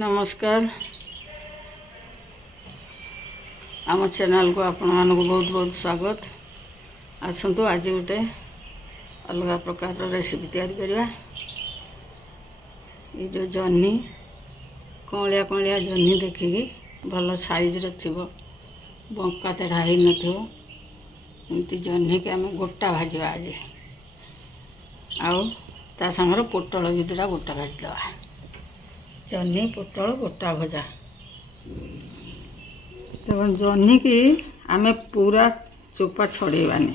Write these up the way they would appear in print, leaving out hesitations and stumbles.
नमस्कार आम चैनल को आपण मानक बहुत बहुत स्वागत। आसतु आज गोटे अलग प्रकार रेसिपी तैयारी करवा। ये जो जह्नी कौलिया कौलिया जह्नी देखिकी भल साइज थो बंका तेढ़ा हो नमती जह्नी के आम गोटा भाजवा आज आ सांगर पोटल भी दुटा गोटा भाजदवा। जह्नी पोटल गोटा भजा तो जह्नी की आमे पूरा चोपा छड़ेबानी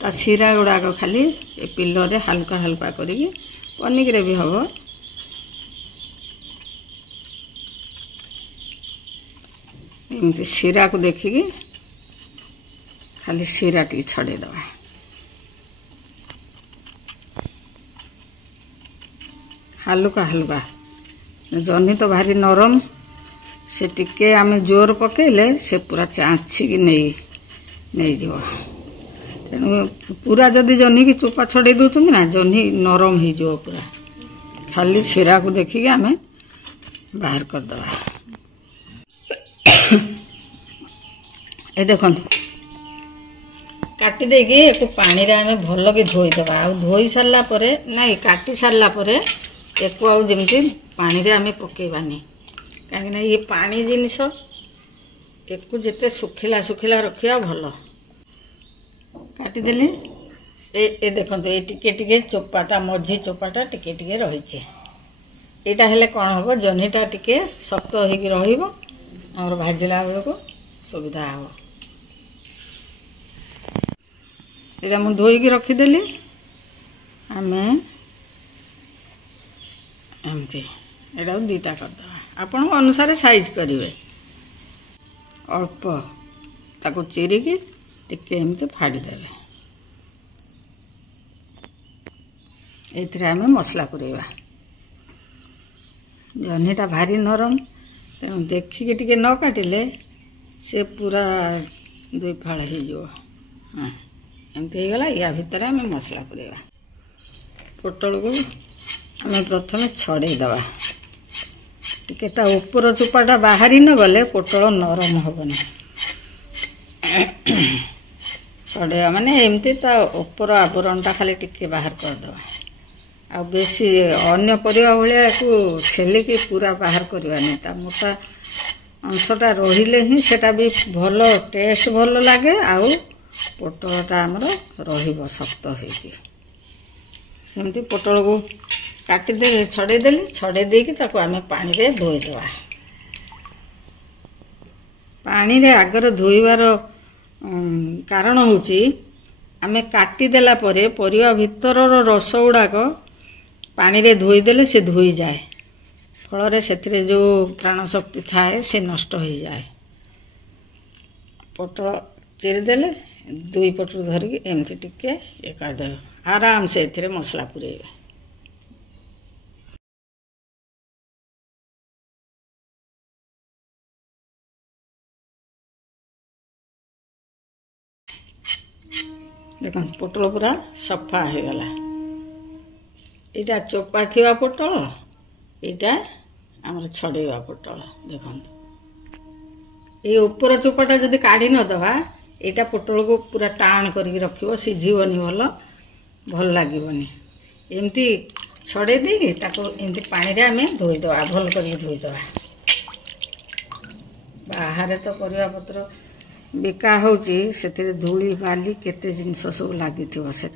ता सिरा गुड़ाक खाली पिलर हल्का हल्का करी पनिक भी हम एमती सिरा को देखिकी खाली सिरा टी छड़ेदवा। हल्का हल्का जह्नी तो भारी नरम से टिके आमे जोर पकेले से पूरा चाँचिक नहीं जीव। तेणु पूरा जदि जह्नी की चोपा छड़े दूसरी ना जह्नी नरम हो पूरा खाली सिरा को देखिकी आमे बाहर करदवा। ए देखो काटी देकी एक पानी रे आमे भल कि धोईदवा। आ धोई सारा परे नहीं काटी सारा परे एक जमी पानी रे आमे पकेबानी कहीं ये पानी जिनिस एक जिते सुखिला सुखिला रखिया भल। काटिदेली ए देखो ये टिके टिके चोपाटा मझी चोपाटा टिके टिके रही एटा हेले कौन हम जह्नीटा टिके शक्त हो भाजला बेल को सुविधा हम। ये मुझे धोईकी रखीदेली आमे एमती एटा दीटा करदे आपण अनुसार साइज करेंगे अल्प ताको चिरिकी टिके एमती फाड़ीदेवे। ये आम मसला पुरेवा। जह्नीटा भारी नरम तेणु देखिकी टिके न काटिले से पूरा दुई फाड़ हो। हाँ एमती हो गला। या भितर आम मसला पुरेवा। पोटल को आम प्रथम छड़ेदवा टिके ता ऊपर चोपाटा बाहरी न गले पोटल नरम हेनी। छड़ेवा माने एमती ता ऊपर आवरणटा खाली टिके बाहर करदवा। आ बेसी अन्य परिवा भाया को छेलिकी पूरा बाहर करवानी ता मोटा अंशटा रहिले ही सेटा भी भल टेस्ट भल लगे। आउ पोटलटा आमर रहिबो शक्त होइकी सेमती पोटल को काटिदे छड़ेदेली छड़े देकी ताको आमे पानी रे धोईदवा। पानी रे आगर धोईबार कारण होची आमे काटिदेला परे परिवा भितरर रस गुड़ाक पानी रे धोईदेले से धोई जाए फल से जो प्राण शक्ति थाए से नष्ट हो जाए। पोटल चिरीदेले दुई पटू धरिकी एमती टिके ये करदे आराम से एथिरे मसला पुरेबे। देखो पोटल पूरा सफा हो गला। इटा चोपा थिवा पोटल इटा आमर छड़ेवा पोटल। देखो ये ऊपर चोपाटा जदि काढ़ी न दवा एटा पोटल को पूरा टाण करके रखिबो सिझीबनी भल लागीबनी। एमती छड़े देकी ताको एमती पानी रे आमे धोईदवा भल करके धोईदवा। बाहर तो परिवा पत्र बिका होची से धूली बाली केते जिनस सब लगी से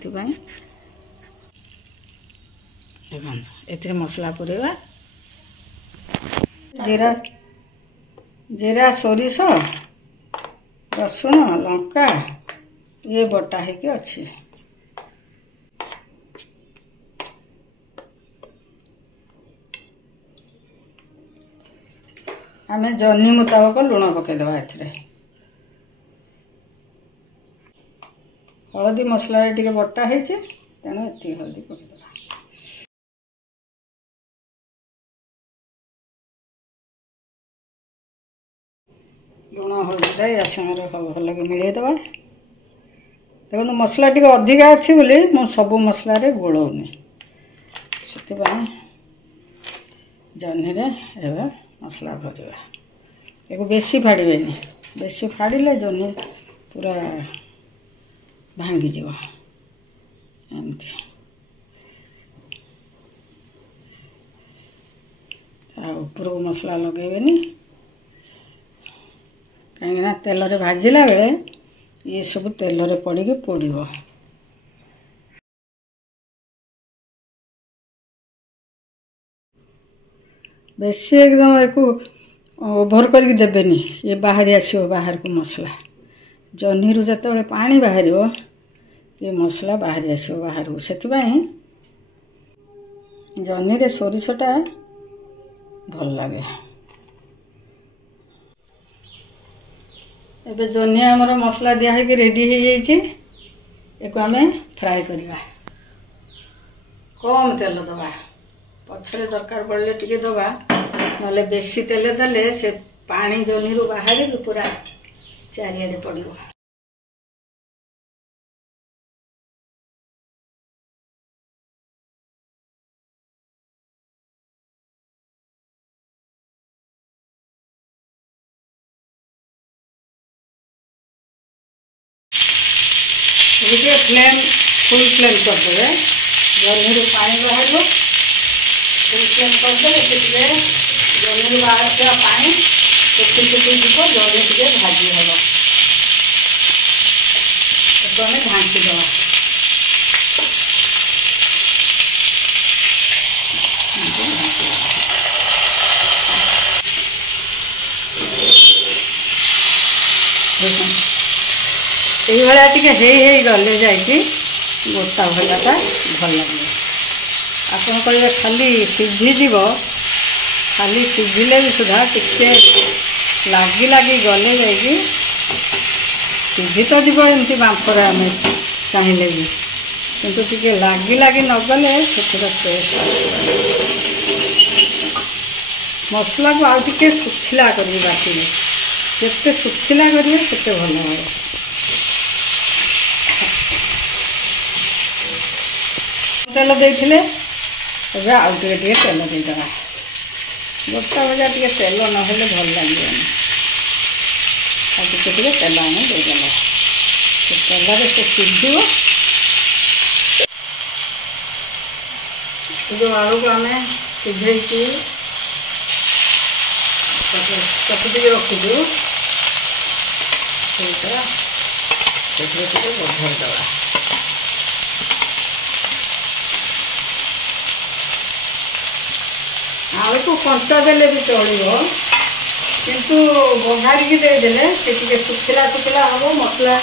एथिरे मसला पुरेवा। जीरा जीरा सोरिष रसुण लंका ये बटा है अच्छी। आमे जह्नी मुताबक लुण पकईदवा। एथिरे हलदी मसला टिके बटा है तेणु एति हलदी पकईदवा। लुण हलदी या सागर भल के मिलईदवा। देखो मसला टिके अधिका अच्छी बोली मु सब मसला रे गोलौनी से जह्नी रे मसला भरवा एक बेसी फाड़े बेसी फाड़े जह्नी पूरा भांगी एमती ऊपर को मसला लगेबेनी कहीं तेल रे भाजिला बेले ये सब तेल रे पड़ी पोड़ो बेसी एकदम एक ओभर करके देबेनी ये बाहरी आसो बाहर को मसला जह्नी रू जो पानी बाहर ये मसला बाहरी आसो बाहर को से जह्नी रे सोरिषटा भल लगे एबे जह्नी आमर मसला दिया है कि रेडी हो जाइए एक आम फ्राए करवा कम तेल दबा पछरे दरकार पड़े टिके दबा ना बेसी तेल देले से पानी जह्नी रू बाहर पूरा चारिआडे पड़ो फ्लेम फुल फ्लेम करदे जह्नी रू पानी बाहर फुल फ्लेम करदे जह्नी रू बाहर पानी फुटी फुटी जीव जह्नी टे भाजी हम आम ढांकी दवा ये गले जाइए गोटा भजाटा भल लगे आपन कहे खाली सीझीज खाली सीझिले भी सुधा टिके लगी लगी गले जाइए सीझी तो जीव एमती बांफरे आम चाहिए भी किंतु टिके लगी लगी न गले से टेस्ट मसला को आउ टिके सुखिला कर बाटिले जिते सुखिला करेंगे सेते भल हम तेल देते आउ टे तेल देदेगा गोटा भजा टे तेल ना भल लगे टे तेल आम देदेल तेल से सीझ जो आलू को आम सीझे चकुटी रखीजु बघार दवा आलू को कंचा देले भी चलो किंतु बघारिकी देदेले से सुखिला सुखिला हम मसला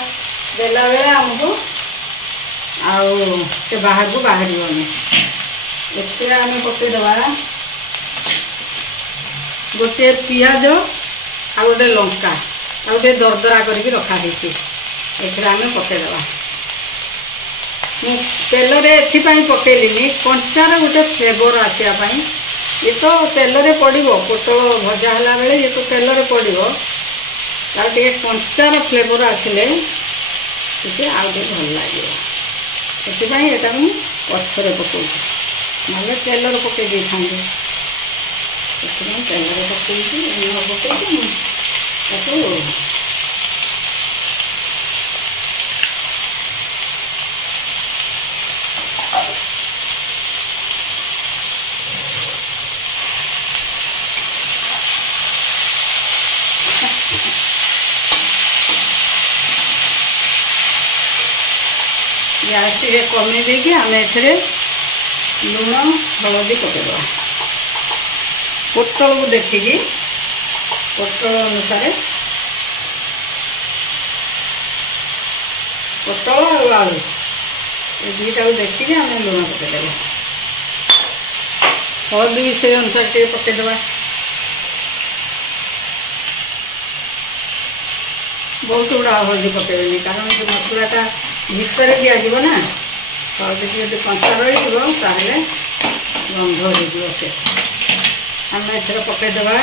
देला बेले आमको से बाहर को बाहर एथे आम पकईदबा गोटे पियाज आ गोटे लंका आ गोटे दरदरा करके रखाई आम पकईदबा तेल रे एथिपाई पकईलिनी कंचार गोटे फ्लेवर आसापी ये तो तेल रे पड़ो पोटल भजा है बेले ये तो तेल रे पड़ो तार टे कंचार फ्लेवर आसिले टे आउटे भल लगे से पछरे पकाऊँ ना तेल रे पकई दे था तेल रे पकई गैस टे कमी देकी आम ए लुण हलदी पकईदबा पोटल को देखिकी पोटल अनुसार पोटल और आलू ये दुईटा को देखिकी आम लुण पकईदे हलदी भी से अनुसार टे पकईदबा बहुत गुड़ा हलदी पकईबी कारण जो मसलाटा भितर दिज्व ना हलदी जो कंचा रही गंध हो से आम ए पकईदबा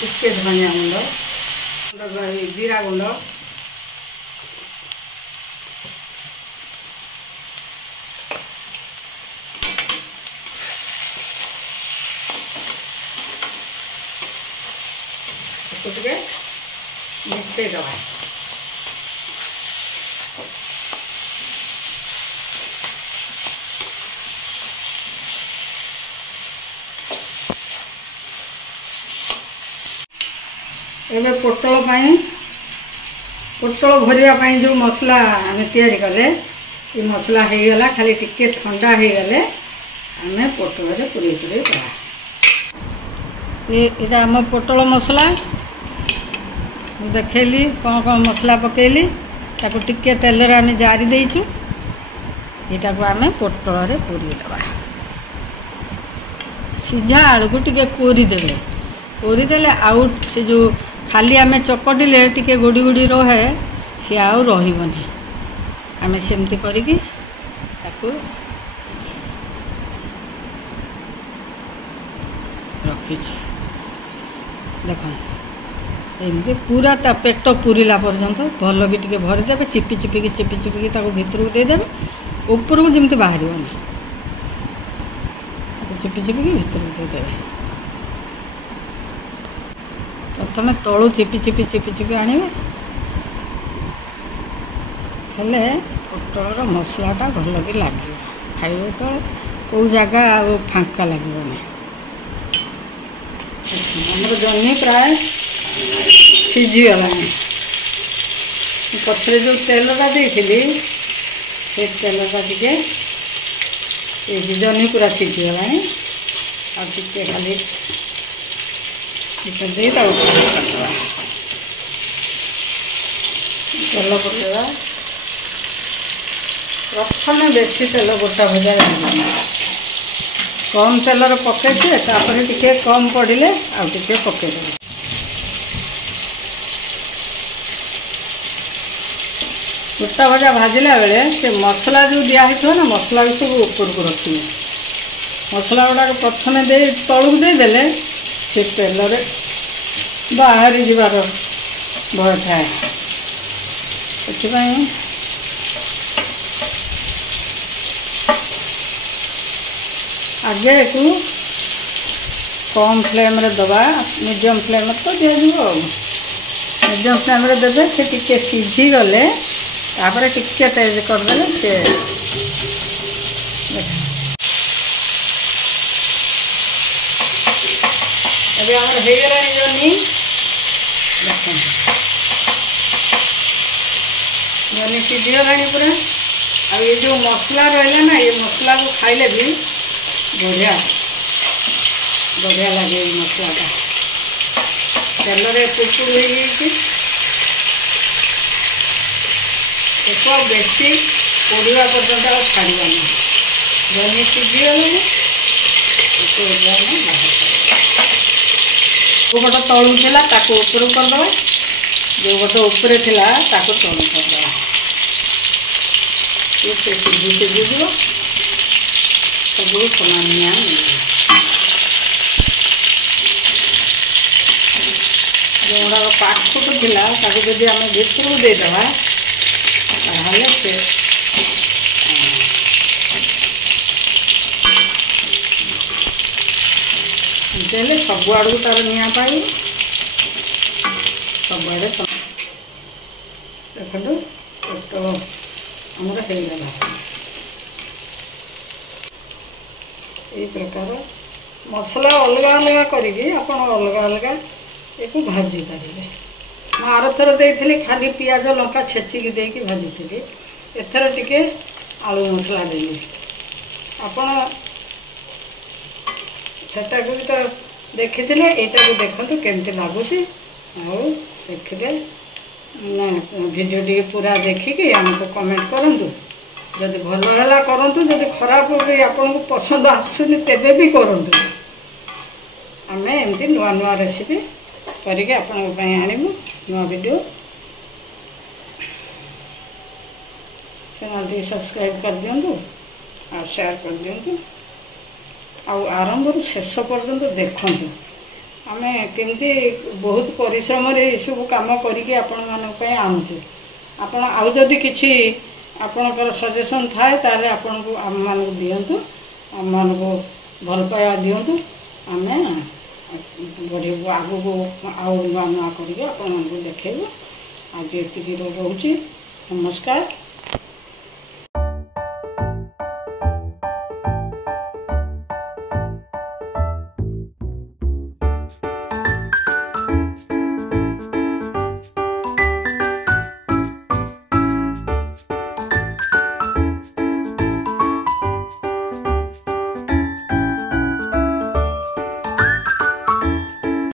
टिके धनिया गुंड जीरा गुंड ଟିକେ ମିଶେଇ ଦେବା। ଏବେ ପୋଟଳ ଭରିବା ପାଇଁ ଯେଉଁ ମସଲା ଆମେ ତିଆରି କଲେ ଏ ମସଲା ହେଇଗଲା। ଖାଲି ଟିକେ ଥଣ୍ଡା ହେଇଗଲେ ଆମେ ପୋଟଳରେ ପୁରେଇ ଦେବା। ଏଇଟା ଆମ ପୋଟଳ ମସଲା ଦେଖେଇଲି କ'ଣ କ'ଣ ମସଲା ପକେଇଲି। ତାକୁ ଟିକେ ତେଲରେ ଆମେ ଜାରି ଦେଇଛୁ। ଏଇଟାକୁ ଆମେ ପୋଟଳରେ ପୁରେଇ ଦେବା। ସିଝା ଆଳୁକୁ ଟିକେ କୋରିଦେଲେ ଆଉ ସେ ଯେଉଁ ଖାଲି ଆମେ ଚକଟିଲେ ଟିକେ ଗୋଡ଼ି ଗୋଡ଼ି ରହେ, ସେ ଆଉ ରହିବନି। ଆମେ ସେମିତି କରିକି ତାକୁ ରଖିଛୁ। ଦେଖନ୍ତୁ ଏମିତି ପୁରା ତା ପେଟ ପୁରିଲା ପର୍ଯ୍ୟନ୍ତ ଭଲକି ଟିକେ ଭରିଦେବେ। ଚିପି ଚିପିକି ତାକୁ ଭିତରକୁ ଦେଇଦେବେ। ଉପରକୁ ଯେମିତି ବାହାରିବନି, ତାକୁ ଚିପିକି ଭିତରକୁ ଦେଇଦେବେ। ପ୍ରଥମେ ତଳୁ ଚିପି ଆଣିବେ। ହେଲେ ପୋଟଳର ମସଲାଟା ଭଲକି ଲାଗିବ। ଖାଇବେ ଯେତେବେଳେ କେଉଁ ଜାଗା ଆଉ ଫାଙ୍କା ଲାଗିବନି। ଆମର ଜହ୍ନି ପ୍ରାୟ ସିଝିଗଲାଣି। ପଛରେ ଯେଉଁ ତେଲଟା ଦେଇଥିଲି ସେ ତେଲଟା ଟିକେ ଜହ୍ନି ପୁରା ସିଝିଗଲାଣି। ଆଉ ଟିକେ ଖାଲି ଦେଇ ତାକୁ କାଟିଦେବା। ତେଲ ପକେଇବା। ପ୍ରଥମେ ବେଶୀ ତେଲ ଗୋଟା ଭଜା ଲାଗିବନି। କମ୍ ତେଲରେ ପକେଇଥିବେ, ତାପରେ ଟିକେ କମ୍ ପଡ଼ିଲେ ଆଉ ଟିକେ ପକେଇଦେବେ। ଗୋଟା ଭଜା ଭାଜିଲା ବେଳେ ସେ ମସଲା ଯେଉଁ ଦିଆହେଇଥିବ ନା, ମସଲାକୁ ସବୁ ଉପରକୁ ରଖିବେ। ମସଲା ଗୁଡ଼ାକ ପ୍ରଥମେ ତଳକୁ ଦେଇଦେଲେ ସେ ତେଲରେ ବାହାରି ଯିବାର ଭୟ ଥାଏ। ସେଥିପାଇଁ ଆଗେ ଏକୁ କମ୍ ଫ୍ଲେମ୍ରେ ଦେବା। ମିଡ଼ିୟମ୍ ଫ୍ଲେମ୍ରେ ତ ଦିଆଯିବ ଆଉ। ମିଡ଼ିୟମ୍ ଫ୍ଲେମ୍ରେ ଦେବେ। ସେ ଟିକେ ସିଝିଗଲେ ତାପରେ ଟିକେ ତେଜ କରିଦେଲେ ସେ ଏବେ ଆମର ହେଇଗଲାଣି ଜହ୍ନି। ଦେଖନ୍ତୁ ଜହ୍ନି ସିଝିଗଲାଣି ପୁରା। ଆଉ ଏ ଯେଉଁ ମସଲା ରହିଲା ନା, ଏ ମସଲାକୁ ଖାଇଲେ ବି ବଢ଼ିଆ ଲାଗେ। ଏଇ ମସଲାଟା ତେଲରେ କୁଡ଼କୁଡ଼ ହେଇଯାଇଛି। ଏକୁ ଆଉ ବେଶୀ ପୋଡ଼ିବା ପର୍ଯ୍ୟନ୍ତ ଆଉ ଛାଡ଼ିବାନି। ଜହ୍ନି ସିଝିଗଲାଣି। ଏକୁ ଏବେ ଆମେ ବାହାର କରିବା। ଯେଉଁ ପଟ ତଳୁ ଥିଲା ତାକୁ ଉପରକୁ କରିଦେବା। ଯେଉଁ ପଟ ଉପରେ ଥିଲା ତାକୁ ତଳୁ କରିଦେବା। ସେ ସିଝିଯିବ। ସବୁ ସମାନ ନିଆଁ ମିଳିବ। ଯେଉଁଗୁଡ଼ାକ ପାଖକୁ ଥିଲା ତାକୁ ଯଦି ଆମେ ଭିତରକୁ ଦେଇଦେବା ତାହେଲେ ସେ ଦେଲେ ସବୁଆଡ଼କୁ ତାର ନିଆଁ ପାଇବ। ସବୁଆଡ଼େ ଦେଖନ୍ତୁ ପୋଟଳ ଆମର ହେଇଗଲା। এই ପ୍ରକାର ମସଲା ଅଲଗା ଅଲଗା କରିକି ଆପଣ ଅଲଗା ଅଲଗା ଏକୁ ଭାଜି ପାରିବେ। ମୁଁ ଆରଥର ଦେଇଥିଲି ଖାଲି ପିଆଜ ଲଙ୍କା ଛେଚିକି ଦେଇକି ଭାଜିଥିଲି। ଏଥର ଟିକେ ଆଳୁ ମସଲା ଦେଲି। ଆପଣ ସେଟାକୁ ବି ତ ଦେଖିଥିଲେ, ଏଇଟାକୁ ଦେଖନ୍ତୁ କେମିତି ଲାଗୁଛି। ଆଉ ଦେଖିଲେ ଭିଡ଼ିଓ ଟିକେ ପୁରା ଦେଖିକି ଆମକୁ କମେଣ୍ଟ କରନ୍ତୁ। ଯଦି ଭଲ ହେଲା କରନ୍ତୁ, ଯଦି ଖରାପ ବି ଆପଣଙ୍କୁ ପସନ୍ଦ ଆସୁନି ତେବେ ବି କରନ୍ତୁ। ଆମେ ଏମିତି ନୂଆ ନୂଆ ରେସିପି କରିକି ଆପଣଙ୍କ ପାଇଁ ଆଣିବୁ। ନୂଆ ଭିଡ଼ିଓ ଚ୍ୟାନେଲଟିକୁ ସବସ୍କ୍ରାଇବ୍ କରିଦିଅନ୍ତୁ ଆଉ ସେୟାର କରିଦିଅନ୍ତୁ। ଆଉ ଆରମ୍ଭରୁ ଶେଷ ପର୍ଯ୍ୟନ୍ତ ଦେଖନ୍ତୁ। ଆମେ କେମିତି ବହୁତ ପରିଶ୍ରମରେ ଏସବୁ କାମ କରିକି ଆପଣମାନଙ୍କ ପାଇଁ ଆଣୁଛୁ। ଆପଣ ଆଉ ଯଦି କିଛି ଆପଣଙ୍କର ସଜେସନ୍ ଥାଏ ତାହେଲେ ଆମମାନଙ୍କୁ ଦିଅନ୍ତୁ। ଆମମାନଙ୍କୁ ଭଲ ପାଇବା ଦିଅନ୍ତୁ। ଆମେ ବଢ଼େଇବୁ ଆଗକୁ ଆଉ ନୂଆ ନୂଆ କରିକି ଆପଣମାନଙ୍କୁ ଦେଖେଇବୁ। ଆଜି ଏତିକି ରହୁଛି। ନମସ୍କାର।